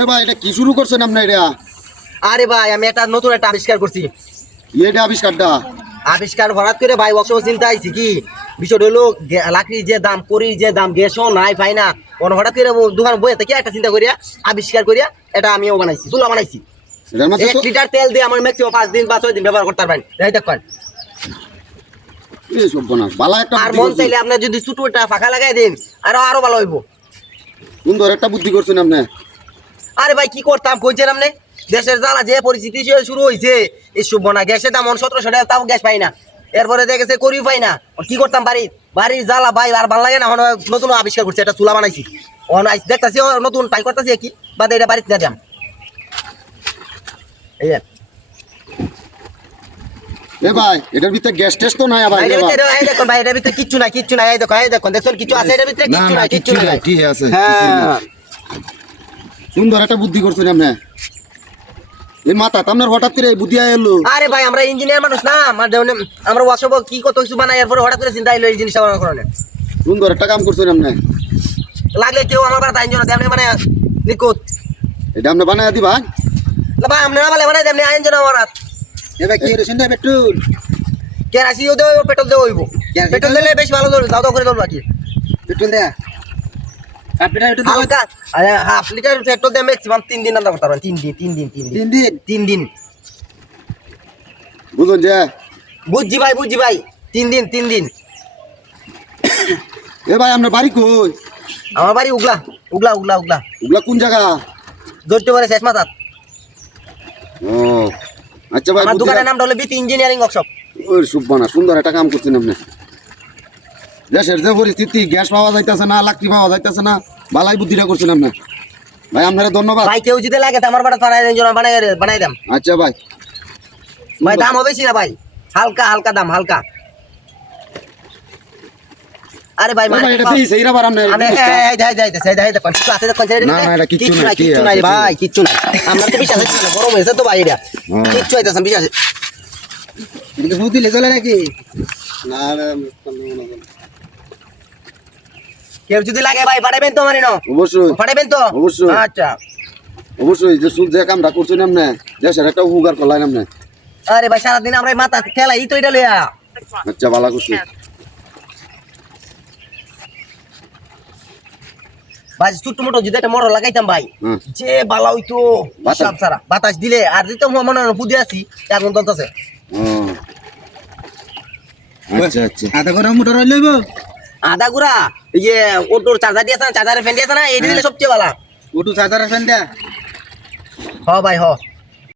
এ ভাই এটা কি শুরু করছেন আপনি এটা? আরে ভাই আমি একটা নতুন একটা আবিষ্কার করছি। এটা আবিষ্কারটা? আবিষ্কার হঠাৎ করে ভাই ওয়ার্কশপ চিন্তা আইছি কি? বিষয়টা হলো লাকড়ির যে দাম করির যে দাম গ্যাসও নাই না। হঠাৎ করে দোকান বইয়ে থেকে একটা চিন্তা করিয়া আবিষ্কার করিয়া এটা আমিও বানাইছি চুলা বানাইছি। এটার এক লিটার তেল দিয়ে আমার ম্যাক্সিমাম পাঁচ দিন বা ছয় দিন ব্যবহার করতে দেখেন একটা আর মন। চাইলে আপনার যদি ছুটুটা ফাঁকা লাগাই দিন আরও আরও ভালো হইব। সুন্দর একটা বুদ্ধি করছেন আপনি। আরে ভাই কি করতাম? কইছেন আপনি দেশের জ্বালা যে পরিস্থিতি শুরু হয়েছে এই শুভ না গ্যাসের দাম সতেরোশো টাকা তাও গ্যাস পাই না। এরপরে দেখেছে করি পাই না। কি করতাম বাড়ির? বাড়ির জ্বালা ভাই আর ভালো লাগে না নতুন আবিষ্কার করছে এটা চুলা বানাইছি। অন আইস দেখতাছি নতুন ট্রাই করতেছি কি বাদে এটা বাড়িতে না দাম এই এ ভাই এটার ভিতরে গ্যাস টেস্ট তো নাই আবার এই দেখুন ভাই এটার ভিতরে কিচ্ছু নাই কিচ্ছু নাই এই দেখুন এই দেখুন দেখুন কিছু আছে এটার ভিতরে না কিচ্ছু না নাই কিচ্ছু নাই আছে হ্যাঁ। সুন্দর একটা বুদ্ধি করছেন আপনি? এই মাথা আপনার হঠাৎ করে বুদ্ধি এলো। আরে ভাই আমরা ইঞ্জিনিয়ার মানুষ না। আমার ওয়ার্কশপ কি কত কিছু বানাই এরপরে হঠাৎ করে চিন্তা এলো এই জিনিসটা বানানোর কারণে। সুন্দর একটা কাম করছেন আপনি? লাগলে কেউ আমার বাড়িতে আইন জন তেমনি মানে নিকুত এটা আপনি বানায় দিবা ভাই আপনি না বলে মানে তেমনি আইন জন আমার হাত। এবার কি রয়েছেন না পেট্রোল? কেরাসিও দেবো পেট্রোল দেবো হইব। পেট্রোল দিলে বেশ ভালো ধরবে দাও দাও করে ধরবো কি। পেট্রোল দেয়া? হাফ লিটার পেট্রোল পেট্রোল দিয়ে ম্যাক্সিমাম তিন দিন রান্না করতে পারবেন। তিন দিন তিন দিন তিন দিন। তিন দিন? তিন দিন। বুঝুন যে। বুঝছি ভাই বুঝছি ভাই। তিন দিন তিন দিন। এ ভাই আপনার বাড়ি কই? আমার বাড়ি উগলা উগলা উগলা উগলা। ওগুলা কোন জায়গা? জড়তে পারে শেষ মাথা ও আচ্ছা ভাই আমার দোকানের নামটা হলো বিতি ইঞ্জিনিয়ারিং ওয়ার্কশপ ওই সুব্বানা সুন্দর একটা কাম করছেন আপনি। দেশের যে পরিস্থিতি গ্যাস পাওয়া যাইতেছে না লাকড়ি পাওয়া যাইতেছে না বালাই বুদ্ধিটা করছেন আপনি ভাই আপনারা ধন্যবাদ ভাই কেউ যদি লাগে তো আমার বাড়ি বানাই দেন বানাই বানাই দাম আচ্ছা ভাই ভাই দাম হবে না ভাই হালকা হালকা দাম হালকা আরে ভাই এটা মানে- আমি এই- দেখুন, কিছু আছে দেখুন, না, না, এটা কিচ্ছু নাই, নাই, কিচ্ছু নাই ভাই, কিচ্ছু নাই। আমার তো বিশ্বাস হচ্ছে না, গরম হয়েছে তো ভাই এটা। হ্যাঁ। কিচ্ছু হইতেছে না, বিশ্বাস- নাকি কেউ যদি লাগে ভাই পাঠাবেন তো মানে ন অবশ্যই। পাঠাবেন তো? অবশ্যই। আচ্ছা। অবশ্যই যে সুদ যে কামটা করছেন আপনি দেশের একটা উপকার করলেন আপনি। আরে ভাই সারাদিন আমরা মাথা খেলাই তো এটা লইয়া। আচ্ছা ভালো করছি। ভাই ছোট্ট মোটো যদি একটা মোটর লাগাইতাম ভাই যে বালা হইতো বাতাস- হিসাব সারা বাতাস দিলে আর দিতে মনে হয় পুদি আছি এখন চলতেছে আচ্ছা আচ্ছা। আধা করে মোটর লইব? আধা গুড়া? ইয়ে ওটোর চার্জার দিয়ে আছে না চার্জারের ফ্যান দিয়ে আছে না এই দিলে সবচেয়ে ভালো ওটু চার্জার ফ্যান দেয়া হ ভাই হ